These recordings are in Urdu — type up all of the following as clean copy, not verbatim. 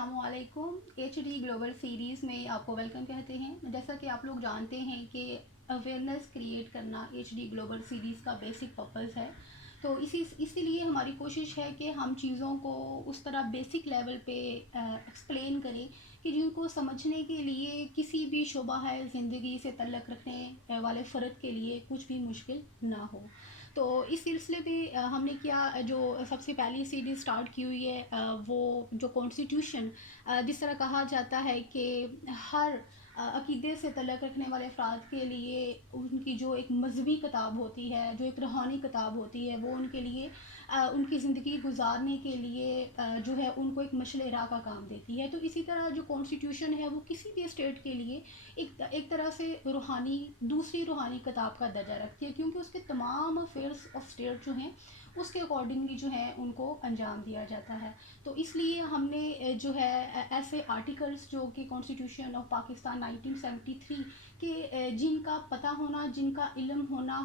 السلام علیکم. ایچ ڈی گلوبل سیریز میں آپ کو ویلکم کہتے ہیں. جیسا کہ آپ لوگ جانتے ہیں کہ اویئرنیس کریٹ کرنا ایچ ڈی گلوبل سیریز کا بیسک پرپز ہے. تو اسی لیے ہماری کوشش ہے کہ ہم چیزوں کو اس طرح بیسک لیول پہ ایکسپلین کریں کہ جن کو سمجھنے کے لیے کسی بھی شعبہ ہے زندگی سے تعلق رکھنے والے فرد کے لیے کچھ بھی مشکل نہ ہو. تو اس سلسلے میں ہم نے کیا جو سب سے پہلی سیریز اسٹارٹ کی ہوئی ہے وہ جو کانسٹیٹیوشن جس طرح کہا جاتا ہے کہ ہر عقیدے سے تعلق رکھنے والے افراد کے لیے ان کی جو ایک مذہبی کتاب ہوتی ہے، جو ایک روحانی کتاب ہوتی ہے، وہ ان کے لیے ان کی زندگی گزارنے کے لیے جو ہے ان کو ایک مشعل راہ کا کام دیتی ہے. تو اسی طرح جو کانسٹیٹیوشن ہے وہ کسی بھی اسٹیٹ کے لیے ایک طرح سے دوسری روحانی کتاب کا درجہ رکھتی ہے، کیونکہ اس کے تمام افیئرس آف اسٹیٹ جو ہیں اس کے اکارڈنگلی جو ہے ان کو انجام دیا جاتا ہے. تو اس لیے ہم نے جو ہے ایسے آرٹیکلس جو کہ کانسٹیٹیوشن آف پاکستان 1973 کے جن کا پتہ ہونا، جن کا علم ہونا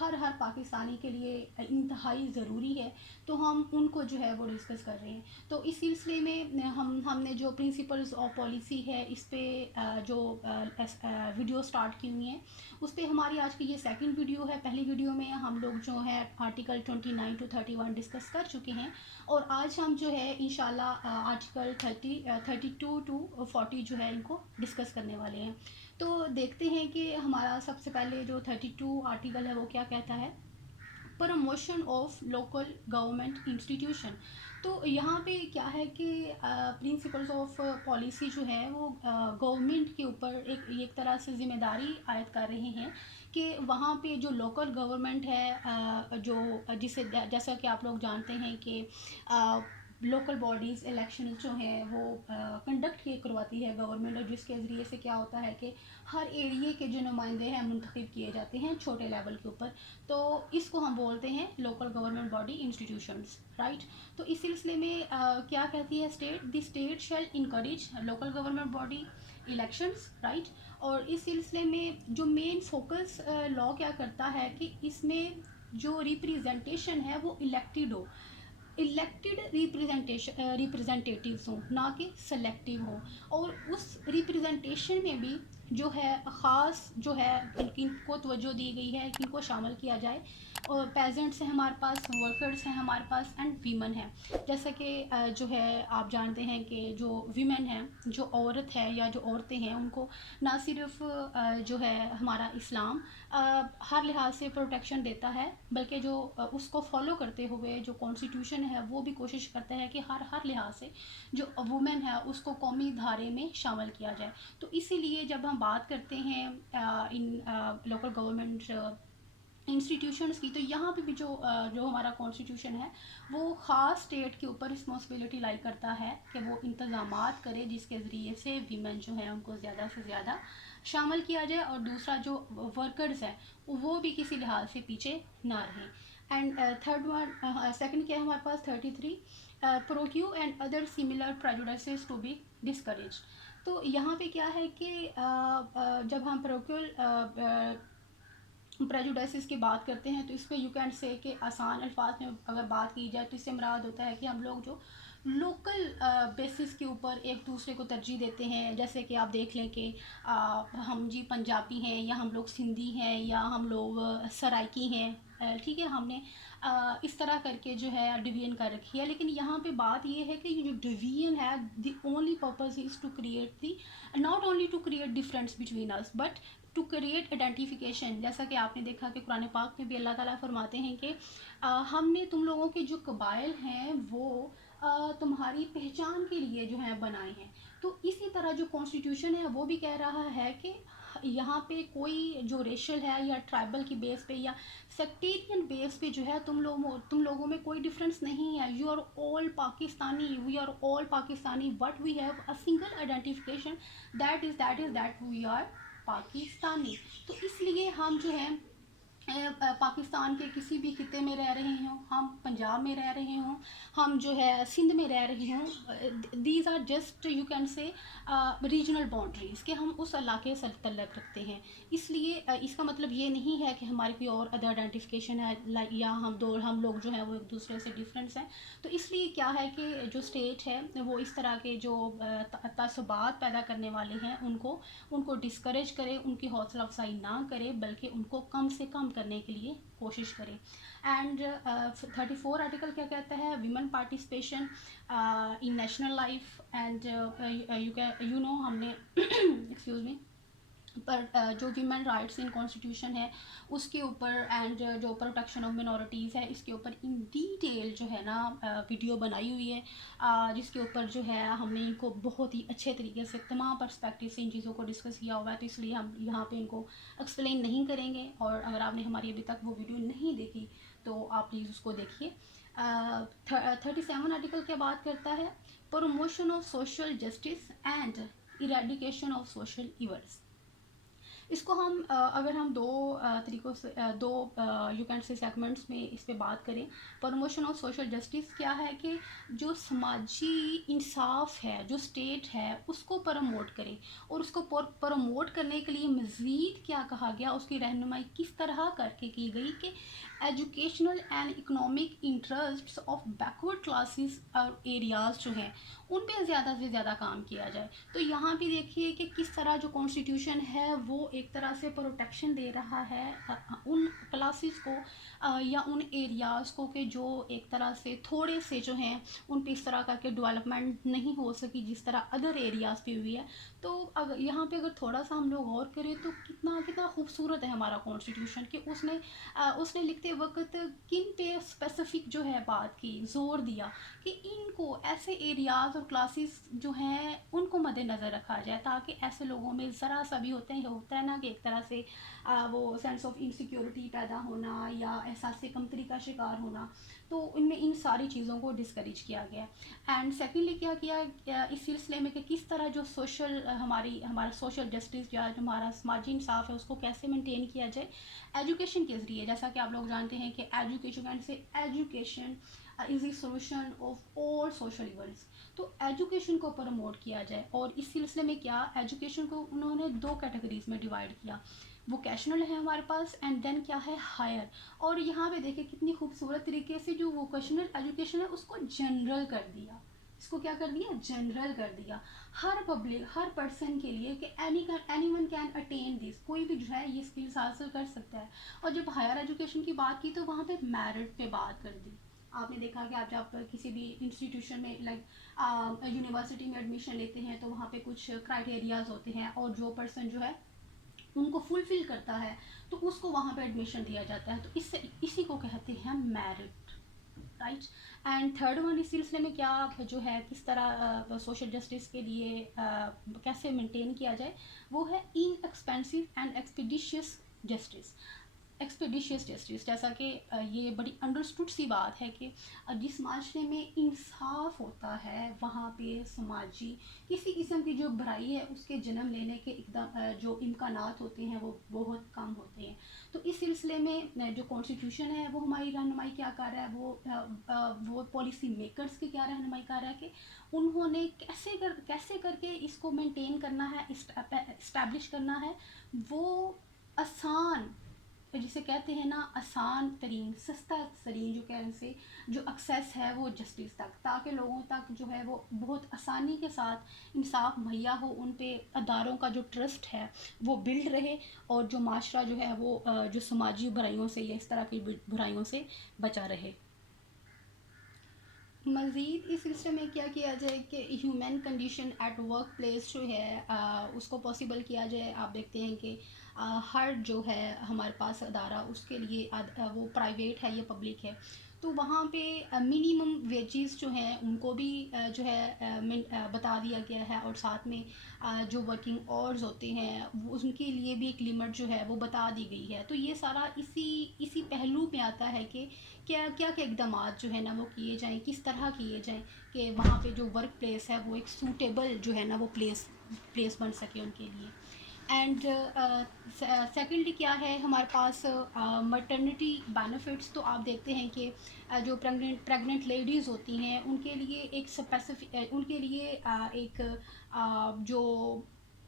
ہر پاکستانی کے لیے انتہائی ضروری ہے، تو ہم ان کو جو ہے وہ ڈسکس کر رہے ہیں. تو اس سلسلے میں ہم نے جو پرنسپلز آف پالیسی ہے اس پہ جو ویڈیو سٹارٹ کی ہوئی ہیں، اس پہ ہماری آج کی یہ سیکنڈ ویڈیو ہے. پہلی ویڈیو میں ہم لوگ جو ہے آرٹیکل 29 to 31 ڈسکس کر چکے ہیں، اور آج ہم جو ہے انشاءاللہ آرٹیکل 32 to 40 جو ہے ان کو ڈسکس کرنے والے ہیں. تو دیکھتے ہیں کہ ہمارا سب سے پہلے جو 32 آرٹیکل ہے وہ کیا کہتا ہے. Promotion of local government institution. تو یہاں پہ کیا ہے کہ پرنسپلز آف پالیسی جو ہے وہ گورنمنٹ کے اوپر ایک طرح سے ذمہ داری عائد کر رہے ہیں کہ وہاں پہ جو لوکل گورنمنٹ ہے جو جیسا کہ آپ لوگ جانتے ہیں کہ لوکل باڈیز الیکشنز جو ہیں وہ کنڈکٹ کرواتی ہے گورنمنٹ، اور جس کے ذریعے سے کیا ہوتا ہے کہ ہر ایریے کے جو نمائندے ہیں منتخب کیے جاتے ہیں چھوٹے لیول کے اوپر. تو اس کو ہم بولتے ہیں local government body institutions, right. تو اس سلسلے میں کیا کہتی ہے state, the state shall encourage local government body elections, right. اور اس سلسلے میں جو مین فوکس لا کیا کرتا ہے کہ اس میں جو ریپریزنٹیشن ہے وہ الیکٹڈ ریپریزنٹیٹیوز ہوں، نہ کہ سلیکٹیو ہوں. اور اس ریپریزنٹیشن میں بھی جو ہے خاص جو ہے ان کو توجہ دی گئی ہے، ان کو شامل کیا جائے. اور پیزنٹس ہیں ہمارے پاس، ورکرز ہیں ہمارے پاس، اینڈ ویمن ہیں. جیسا کہ جو ہے آپ جانتے ہیں کہ جو ویمن ہیں، جو عورت ہے یا جو عورتیں ہیں، ان کو نہ صرف جو ہے ہمارا اسلام ہر لحاظ سے پروٹیکشن دیتا ہے، بلکہ جو اس کو فالو کرتے ہوئے جو کانسٹیٹیوشن ہے وہ بھی کوشش کرتا ہے کہ ہر لحاظ سے جو وومن ہے اس کو قومی دھارے میں شامل کیا جائے. تو اسی لیے جب ہم بات کرتے ہیں ان لوکل گورنمنٹ انسٹیٹیوشنز کی، تو یہاں پہ بھی جو ہمارا کانسٹیٹیوشن ہے وہ خاص اسٹیٹ کے اوپر رسپانسبلٹی لائی کرتا ہے کہ وہ انتظامات کرے جس کے ذریعے سے ویمن جو ہیں ان کو زیادہ سے زیادہ شامل کیا جائے، اور دوسرا جو ورکرز ہیں وہ بھی کسی لحاظ سے پیچھے نہ رہیں. اینڈ سیکنڈ کیا ہے ہمارے پاس 33 پروکیو and other similar prejudices to be discouraged. تو یہاں پہ کیا ہے کہ جب ہم پریجوڈیسز کی بات کرتے ہیں تو اس پہ یو کین سے کہ آسان الفاظ میں اگر بات کی جائے تو اس سے مراد ہوتا ہے کہ ہم لوگ جو لوکل بیسس کے اوپر ایک دوسرے کو ترجیح دیتے ہیں. جیسے کہ آپ دیکھ لیں کہ ہم جی پنجابی ہیں، یا ہم لوگ سندھی ہیں، یا ہم لوگ سرائکی ہیں، ٹھیک ہے. ہم نے اس طرح کر کے جو ہے ڈویژن کر رکھی ہے. لیکن یہاں پہ بات یہ ہے کہ یہ جو ڈویژن ہے the only purpose is to create the not only to create difference between اس بٹ ٹو کریٹ آئیڈینٹیفیکیشن. جیسا کہ آپ نے دیکھا کہ قرآن پاک میں بھی اللہ تعالیٰ فرماتے ہیں کہ ہم نے تم لوگوں کے جو قبائل ہیں وہ تمہاری پہچان کے لیے جو ہیں بنائے ہیں. تو اسی طرح جو کانسٹیٹیوشن ہے وہ بھی کہہ رہا ہے کہ یہاں پہ کوئی جو ریشل ہے یا ٹرائبل کی بیس پہ یا سیکٹیرین بیس پہ جو ہے تم لوگوں میں کوئی ڈفرینس نہیں ہے. You are all Pakistani, we are all Pakistani, but we have a single identification that we are Pakistani. تو اس لیے ہم جو ہیں پاکستان کے کسی بھی خطے میں رہ رہے ہوں، ہم پنجاب میں رہ رہے ہوں، ہم جو ہے سندھ میں رہ رہے ہوں، these are just you can say regional boundaries کہ ہم اس علاقے سے تعلق رکھتے ہیں. اس لیے اس کا مطلب یہ نہیں ہے کہ ہماری کوئی اور ادر آئیڈینٹیفیکیشن ہے یا ہم لوگ جو ہیں وہ ایک دوسرے سے ڈفرینس ہیں. تو اس لیے کیا ہے کہ جو اسٹیٹ ہے وہ اس طرح کے جو تعصبات پیدا کرنے والے ہیں ان کو ڈسکریج کرے، ان کی حوصلہ افزائی نہ کرے، بلکہ ان کو کم سے کم کرنے کے لیے کوشش کرے. اینڈ 34 آرٹیکل کیا کہتا ہے؟ Women participation in national life and you know ہم نے ایکسکیوز می پر جو ویمن رائٹس ان کانسٹیٹیوشن ہے اس کے اوپر اینڈ جو پروٹیکشن آف منورٹیز ہے اس کے اوپر ان ڈیٹیل جو ہے نا ویڈیو بنائی ہوئی ہے، جس کے اوپر جو ہے ہم نے ان کو بہت ہی اچھے طریقے سے تمام پرسپیکٹیو سے ان چیزوں کو ڈسکس کیا ہوا ہے. تو اس لیے ہم یہاں پہ ان کو ایکسپلین نہیں کریں گے، اور اگر آپ نے ہماری ابھی تک وہ ویڈیو نہیں دیکھی تو آپ پلیز اس کو دیکھیے. 37 آرٹیکل کیا بات کرتا ہے؟ Promotion of social justice and eradication of social events. اس کو ہم اگر ہم دو طریقوں سے دو یو کین سے سیگمنٹس میں اس پہ بات کریں. پروموشن آف سوشل جسٹس کیا ہے کہ جو سماجی انصاف ہے، جو اسٹیٹ ہے اس کو پروموٹ کرے، اور اس کو پروموٹ کرنے کے لیے مزید کیا کہا گیا، اس کی رہنمائی کس طرح کر کے کی گئی کہ educational and economic interests of backward classes اور ایریاز جو ہیں ان پہ زیادہ سے زیادہ کام کیا جائے. تو یہاں بھی دیکھیے کہ کس طرح جو کانسٹیٹیوشن ہے وہ ایک طرح سے پروٹیکشن دے رہا ہے ان کلاسز کو یا ان ایریاز کو کہ جو ایک طرح سے تھوڑے سے جو ہیں ان پہ اس طرح کر کے ڈیولپمنٹ نہیں ہو سکی جس طرح ادر ایریاز پہ ہوئی ہے. تو اگر یہاں پہ اگر تھوڑا سا ہم لوگ غور کریں تو کتنا خوبصورت ہے ہمارا کانسٹیٹیوشن کہ اس نے لکھتے وقت کن پہ اسپیسیفک جو ہے بات کی، زور دیا کہ ان کو ایسے ایریاز اور کلاسز جو ہیں ان کو مد نظر رکھا جائے، تاکہ ایسے لوگوں میں ذرا سا بھی ہوتا ہے نا کہ ایک طرح سے وہ سینس آف انسیکیورٹی پیدا ہونا یا احساس کمتری کا شکار ہونا، تو ان میں ان ساری چیزوں کو ڈسکریج کیا گیا. اینڈ سیکنڈلی کیا کیا اس سلسلے میں کہ کس طرح جو ہمارا سوشل جسٹس جو ہمارا سماجی انصاف ہے اس کو کیسے مینٹین کیا جائے ایجوکیشن کے ذریعے. جیسا کہ آپ لوگ جانتے ہیں کہ education is the solution of all social events. تو ایجوکیشن کو پروموٹ کیا جائے، اور اس سلسلے میں کیا ایجوکیشن کو انہوں نے دو کیٹیگریز میں ڈیوائڈ کیا. ووکیشنل ہے ہمارے پاس، اینڈ دین کیا ہے ہائر. اور یہاں پہ دیکھیں کتنی خوبصورت طریقے سے جو ووکیشنل ایجوکیشن ہے اس کو جنرل کر دیا. اس کو کیا کر دیا؟ جنرل کر دیا ہر پرسن کے لیے کہ اینی ون کین اٹین دس، کوئی بھی جو ہے یہ اسکلس حاصل کر سکتا ہے. اور جب ہائر ایجوکیشن کی بات کی تو وہاں پہ میرٹ پہ بات کر دی. آپ نے دیکھا کہ آپ جب کسی بھی انسٹیٹیوشن میں لائک یونیورسٹی میں ایڈمیشن لیتے ہیں تو وہاں پہ کچھ کرائٹیریاز ہوتے ہیں، اور جو پرسن جو ہے ان کو فلفل کرتا ہے تو اس کو وہاں پہ ایڈمیشن دیا جاتا ہے. تو اسی کو کہتے ہیں merit, right. And third one اس سلسلے میں کیا جو ہے کس طرح سوشل جسٹس کے لیے کیسے مینٹین کیا جائے، وہ ہے ان ایکسپینسو اینڈ ایکسپیڈیشیس جسٹس. جیسا کہ یہ بڑی انڈرسٹوڈ سی بات ہے کہ جس معاشرے میں انصاف ہوتا ہے وہاں پہ سماجی کسی قسم کی جو برائی ہے اس کے جنم لینے کے جو امکانات ہوتے ہیں وہ بہت کم ہوتے ہیں. تو اس سلسلے میں جو کانسٹیٹیوشن ہے وہ ہماری رہنمائی کیا کر رہا ہے، وہ پالیسی میکرز کی کیا رہنمائی کر رہا ہے کہ انہوں نے کیسے کر کے اس کو مینٹین کرنا ہے، اسٹیبلش کرنا ہے. وہ آسان، جسے کہتے ہیں نا آسان ترین سستا ترین جو کہنے سے جو ایکسیس ہے وہ جسٹس تک، تاکہ لوگوں تک جو ہے وہ بہت آسانی کے ساتھ انصاف مہیا ہو، ان پہ اداروں کا جو ٹرسٹ ہے وہ بلڈ رہے، اور جو معاشرہ جو ہے وہ جو سماجی برائیوں سے یا اس طرح کی برائیوں سے بچا رہے. مزید اس سلسلے میں کیا کیا جائے کہ human condition at work place جو ہے اس کو پاسبل کیا جائے. آپ دیکھتے ہیں کہ ہر جو ہے ہمارے پاس ادارہ اس کے لیے وہ پرائیویٹ ہے یا پبلک ہے، تو وہاں پہ منیمم ویجز جو ہیں ان کو بھی جو ہے بتا دیا گیا ہے، اور ساتھ میں جو ورکنگ آورز ہوتے ہیں ان کے لیے بھی ایک لمٹ جو ہے وہ بتا دی گئی ہے. تو یہ سارا اسی پہلو میں آتا ہے کہ کیا اقدامات جو ہے نا وہ کیے جائیں، کس طرح کیے جائیں کہ وہاں پہ جو ورک پلیس ہے وہ ایک سوٹیبل جو ہے نا وہ پلیس بن سکے ان کے لیے. اینڈ سیکنڈلی کیا ہے ہمارے پاس مٹرنٹی بینیفٹس. تو آپ دیکھتے ہیں کہ جو پریگننٹ لیڈیز ہوتی ہیں ان کے لیے ایک اسپیسیفک ان کے لیے ایک جو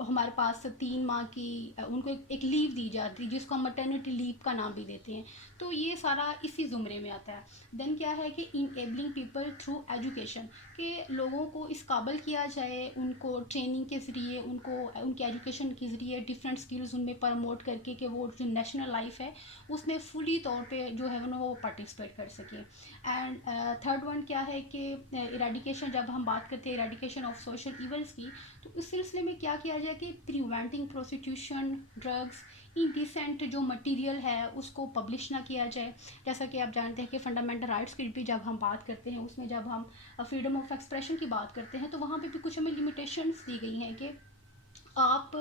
ہمارے پاس 3 ماہ کی ان کو ایک لیو دی جاتی ہے جس کو ہم مٹرنٹی لیو کا نام بھی دیتے ہیں. تو یہ سارا اسی زمرے میں آتا ہے. دین کیا ہے کہ انیبلنگ پیپل تھرو ایجوکیشن, کہ لوگوں کو اس قابل کیا جائے, ان کو ٹریننگ کے ذریعے, ان کو ان کے ایجوکیشن کے ذریعے ڈفرینٹ اسکلز ان میں پروموٹ کر کے کہ وہ جو نیشنل لائف ہے اس میں فلی طور پہ جو ہے وہ پارٹیسپیٹ کر سکے. اینڈ تھرڈ ون کیا ہے کہ ایریڈیکیشن. جب ہم بات کرتے ہیں ایریڈیکیشن آف سوشل ایونٹس کی, تو اس سلسلے میں کیا کیا جائے کہ پریونٹنگ پروسٹیٹیوشن, ڈرگس, انڈیسینٹ جو مٹیریل ہے اس کو پبلش نہ کیا جائے. جیسا کہ آپ جانتے ہیں کہ فنڈامنٹل رائٹس کی بھی جب ہم بات کرتے ہیں اس میں جب ہم فریڈم آف ایکسپریشن کی بات کرتے ہیں تو وہاں پہ بھی کچھ ہمیں لمیٹیشنس دی گئی ہیں کہ آپ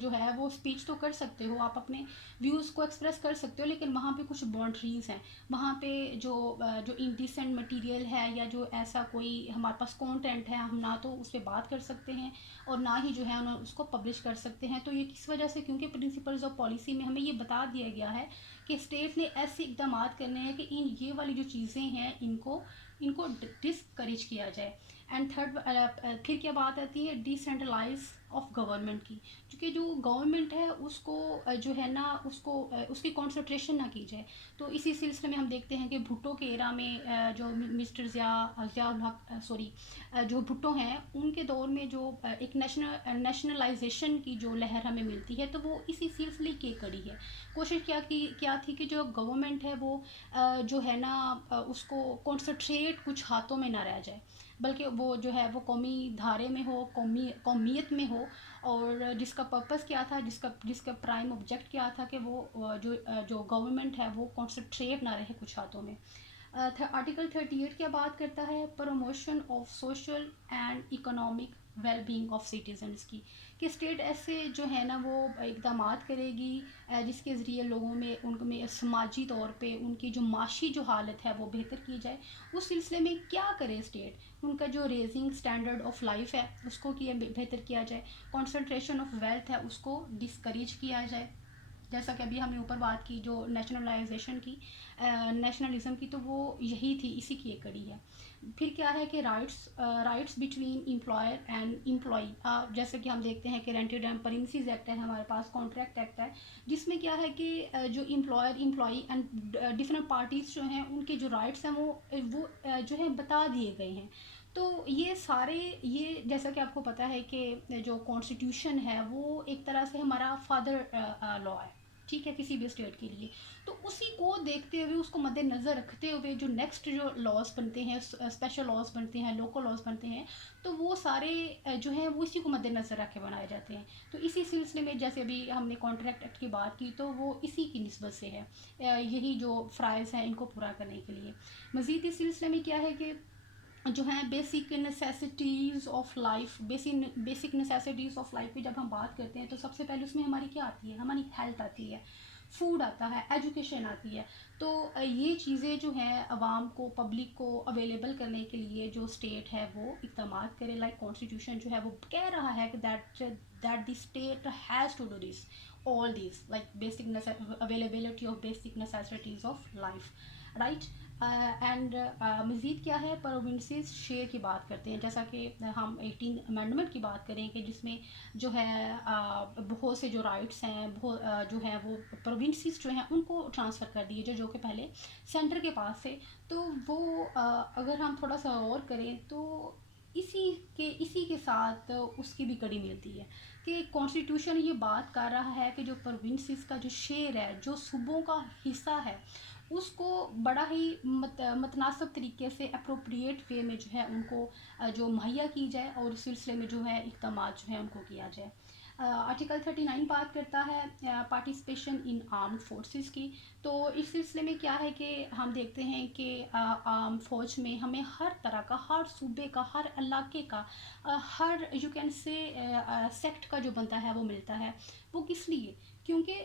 جو ہے وہ اسپیچ تو کر سکتے ہو, آپ اپنے ویوز کو ایکسپریس کر سکتے ہو, لیکن وہاں پہ کچھ باؤنڈریز ہیں. وہاں پہ جو انڈیسینٹ مٹیریل ہے یا جو ایسا کوئی ہمارے پاس کانٹینٹ ہے ہم نہ تو اس پہ بات کر سکتے ہیں اور نہ ہی جو ہے اس کو پبلش کر سکتے ہیں. تو یہ کس وجہ سے, کیونکہ پرنسپلز آف پالیسی میں ہمیں یہ بتا دیا گیا ہے کہ اسٹیٹ نے ایسے اقدامات کرنے ہیں کہ یہ والی جو چیزیں ہیں ان کو ڈسکریج کیا جائے. اینڈ تھرڈ پھر کیا بات آتی ہے ڈیسینٹرلائز آف گورنمنٹ کی, کیونکہ جو گورنمنٹ ہے اس کو جو ہے نا اس کی کانسنٹریشن نہ کی جائے. تو اسی سلسلے میں ہم دیکھتے ہیں کہ بھٹو کے ایرا میں جو مسٹر ضیاء الحق جو بھٹو ہیں ان کے دور میں جو ایک نیشنلائزیشن کی جو لہر ہمیں ملتی ہے تو وہ اسی سلسلے کی کڑی ہے. کوشش کیا تھی کہ جو گورنمنٹ ہے وہ جو ہے نا اس کو کانسنٹریٹ کچھ ہاتھوں میں نہ رہ جائے, بلکہ وہ جو ہے وہ قومی دھارے میں ہو, قومیت میں ہو, اور جس کا پرپس کیا تھا, جس کا پرائم آبجیکٹ کیا تھا کہ وہ جو گورنمنٹ ہے وہ کانسنٹریٹ نہ رہے کچھ ہاتھوں میں. آرٹیکل 38 کیا بات کرتا ہے promotion of social and economic well being of citizens کی, کہ اسٹیٹ ایسے جو ہے نا وہ اقدامات کرے گی جس کے ذریعے لوگوں میں ان میں سماجی طور پہ ان کی جو معاشی جو حالت ہے وہ بہتر کی جائے. اس سلسلے میں کیا کرے اسٹیٹ, ان کا جو ریزنگ اسٹینڈرڈ آف لائف ہے اس کو بہتر کیا جائے, کنسنٹریشن آف ویلتھ ہے اس کو ڈسکریج کیا جائے. جیسا کہ ابھی ہم نے اوپر بات کی جو نیشنلائزیشن کی, نیشنلزم کی, تو وہ یہی تھی, اسی کی ایک کڑی ہے. پھر کیا ہے کہ rights between employer and employee, جیسے کہ ہم دیکھتے ہیں کہ رینٹڈ اینڈ پریمسز ایکٹ ہے ہمارے پاس, کانٹریکٹ ایکٹ ہے, جس میں کیا ہے کہ جو امپلائی اینڈ ڈفرینٹ پارٹیز جو ہیں ان کے جو رائٹس ہیں وہ جو ہے بتا دیے گئے ہیں. تو یہ سارے یہ جیسا کہ آپ کو پتہ ہے کہ جو کانسٹیٹیوشن ہے وہ ایک طرح سے ہمارا فادر لا ہے, ٹھیک ہے, کسی بھی اسٹیٹ کے لیے. تو اسی کو دیکھتے ہوئے, اس کو مد نظر رکھتے ہوئے جو نیکسٹ جو لاز بنتے ہیں, اسپیشل لاز بنتے ہیں, لوکل لاز بنتے ہیں, تو وہ سارے جو ہیں وہ اسی کو مد نظر رکھ کے بنائے جاتے ہیں. تو اسی سلسلے میں جیسے ابھی ہم نے کانٹریکٹ ایکٹ کی بات کی تو وہ اسی کی نسبت سے ہے, یہی جو فرائض ہیں ان کو پورا کرنے کے لیے. مزید اس سلسلے میں کیا ہے کہ جو ہیں basic necessities of life, basic necessities of life کی جب ہم بات کرتے ہیں تو سب سے پہلے اس میں ہماری کیا آتی ہے, ہماری ہیلتھ آتی ہے, فوڈ آتا ہے, ایجوکیشن آتی ہے. تو یہ چیزیں جو ہیں عوام کو, پبلک کو اویلیبل کرنے کے لیے جو اسٹیٹ ہے وہ اقدامات کرے. لائک کانسٹیٹیوشن جو ہے وہ کہہ رہا ہے کہ that the state has to do this all these like basic availability of basic necessities of life, right. And مزید کیا ہے پروونسز شیئر کی بات کرتے ہیں, جیسا کہ ہم 18 امینڈمنٹ کی بات کریں کہ جس میں جو ہے بہت سے جو رائٹس ہیں جو ہیں وہ پروونسز جو ہیں ان کو ٹرانسفر کر دیے جو کہ پہلے سینٹر کے پاس تھے. تو وہ اگر ہم تھوڑا سا غور کریں تو اسی کے ساتھ اس کی بھی کڑی ملتی ہے کہ کانسٹیٹیوشن یہ بات کر رہا ہے کہ جو پروونسز کا جو شیئر ہے, جو صوبوں کا حصہ ہے, اس کو بڑا ہی متناسب طریقے سے اپروپریٹ وے میں جو ہے ان کو جو مہیا کی جائے اور اس سلسلے میں جو ہے اقدامات جو ہے ان کو کیا جائے. آرٹیکل 39 بات کرتا ہے پارٹیسپیشن ان آرمڈ فورسز کی. تو اس سلسلے میں کیا ہے کہ ہم دیکھتے ہیں کہ فوج میں ہمیں ہر طرح کا, ہر صوبے کا, ہر علاقے کا, ہر یو کین سے سیکٹ کا جو بنتا ہے وہ ملتا ہے. وہ کس لیے, کیونکہ